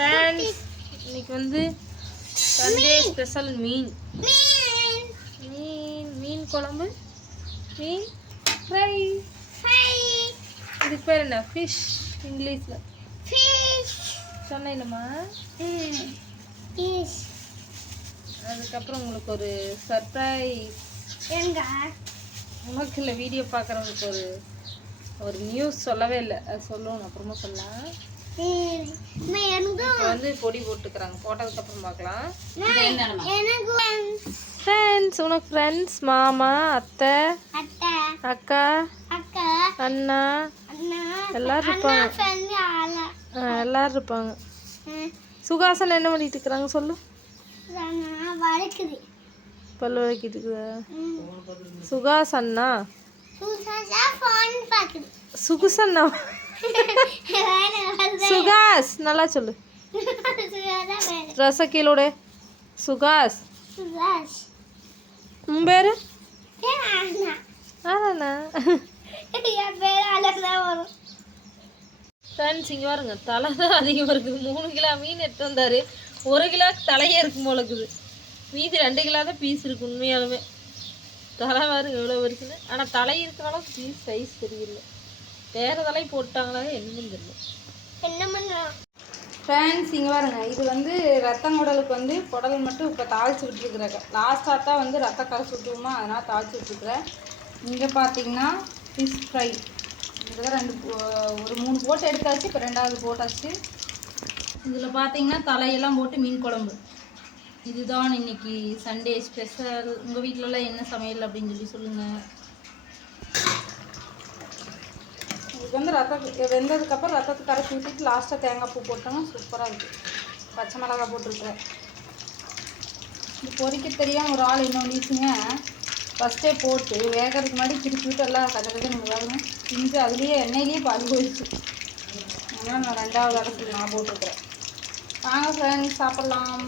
Friends இன்னைக்கு வந்து Sunday special மீன் குழம்பு, மீன் ஃப்ரை. இதுக்கு பேர் என்ன? ஃபிஷ் இங்கிலீஷில். சொன்னேன்மா. அதுக்கப்புறம் உங்களுக்கு ஒரு சர்ப்ரைஸ். உனக்கு இல்லை, வீடியோ பார்க்குறவங்களுக்கு ஒரு நியூஸ் சொல்லவே இல்லை, அது சொல்லணும், அப்புறமா சொல்லலாம். இப்போ வந்து பொடி போட்டுக்கிறாங்க, போட்டதுக்கு அப்புறம் பார்க்கலாம். ஃப்ரெண்ட்ஸ், உனக்கு ஃப்ரெண்ட்ஸ் மாமா, அத்தை, அக்கா, அண்ணா எல்லாரும் இருப்பாங்க. எல்லாரும் இருப்பாங்க. சுகாசன் என்ன பண்ணிட்டு இருக்கிறாங்க சொல்லு. பல்லு வலிக்கிட்டு இருக்குதா? சுகாஸ் அண்ணா, சுகுசண்ணா, சுகாஸ் நல்லா சொல்லு. ரச கீழோட சுகாஸ். உன் பேரு? ஆனா ஃப்ரெண்ட்ஸ் இங்கே பாருங்க, தலை தான் அதிகமாக இருக்குது. 3 கிலோ மீன் எடுத்து வந்தார். 1 கிலோ தலையே இருக்கும் போல இருக்குது. மீதி 2 கிலோ தான் பீஸ் இருக்கு. உண்மையாலுமே தலை பாருங்க எவ்வளோ இருக்குன்னு. ஆனால் தலை இருக்கிறனால பீஸ் சைஸ் தெரியல. வேறு தலை போட்டாங்களா என்னன்னு தெரியல. என்ன பண்ணலாம் ஃப்ரெண்ட்ஸ் இங்கே பாருங்க, இது வந்து ரத்தங்குடலுக்கு வந்து குடல் மட்டும் இப்போ தாளிச்சு விட்டுருக்குறாங்க. லாஸ்ட்டாக தான் வந்து ரத்த கரைச்சி விட்டுருவோமா, அதனால் தாளிச்சு விட்டுருக்குறேன். இங்கே பார்த்தீங்கன்னா ஃபிஷ் ஃப்ரை. இதுதான் ஒரு 3 போட்டு எடுத்தாச்சு, இப்போ 2வது போட்டாச்சு. இதில் பார்த்தீங்கன்னா தலையெல்லாம் போட்டு மீன் குழம்பு. இதுதான் இன்னைக்கு சண்டே ஸ்பெஷல். உங்கள் வீட்டிலலாம் என்ன சமையல் அப்படின்னு சொல்லி சொல்லுங்கள். இதுக்கு வந்து வெந்ததுக்கப்புறம் ரத்தத்தை கரைச்சி ஊற்றிட்டு லாஸ்ட்டாக தேங்காய் பூ போட்டோம்னா சூப்பராக இருக்குது. பச்சை மிளகாய் போட்டிருக்கிறேன். இது பொரிக்க தெரியாமல் ஒரு ஆள் என்ன பண்ணிச்சுங்க, ஃபஸ்ட்டே போட்டு வேகிறதுக்கு முன்னாடி திருப்பி விட்டு எல்லாம் கதை பாருங்க செஞ்சு அதுலேயே எண்ணெயிலேயே பாதி போயிடுச்சு. அதனால் நான் 2வது அடை நான் போட்டிருக்கிறேன். வாங்க ஃப்ரெண்ட்ஸ் சாப்பிட்லாம்.